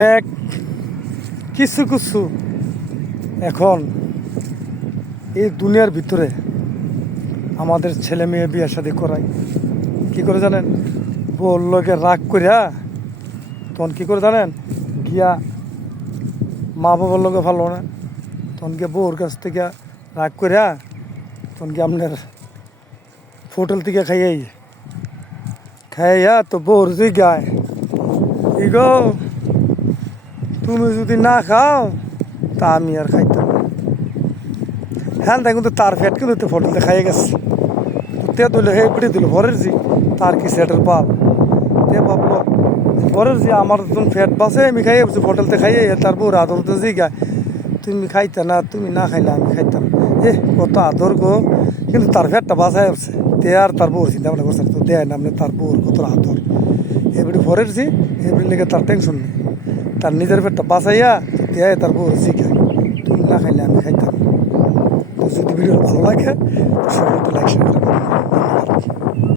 এক কিছু কিছু এখন এই দুনিয়ার ভিতরে আমাদের ছেলে মেয়ে বিয়ে শাদী করায় কি করে জানেন? বউর লোকে রাগ করিয়া তখন কি করে জানেন? গিয়া মা বাবার লোকে ভালো না, তখন গিয়ে বউর কাছ থেকে রাগ করিয়া তখন গিয়ে আপনার হোটেল থেকে খাইয়া তো বউর যে গায় ই গো, তুমি যদি না খাও তা আমি আর খাইতাম না। হ্যাঁ তাই কিন্তু তার ফ্যাট কিন্তু হোটেলতে খাইয়ে গেছে, তে দিল হে পিঠে দিল ঘরের জি তার কি সেটের পাল। তে ভাবলো ঘরের জি আমার যখন ফ্যাট বাসে আমি খাইয়ে হোটেলতে খাইয়ে তারপর আদরতে জি গায় তুমি খাইতে না, তুমি না খাইলে আমি খাইতাম। কত আদর গো, কিন্তু তার ফ্যাটটা বাসায় আসছে। তে আর তার বউর চিন্তা ভাবনা করছে তো দেয় না আপনি তার বউর কত আদর এবারে ঘরের জি এবারে লেগে তার টেনশন নেই, তার নিজের পেটটা বাঁচাইয়া দেয় তার বউর জি খায় তুমি না খাইলে আমি খাইতাম। তো যদি ভিডিও ভালো লাগে তো সবাই একটু লাইক শেয়ার করে ধন্যবাদ।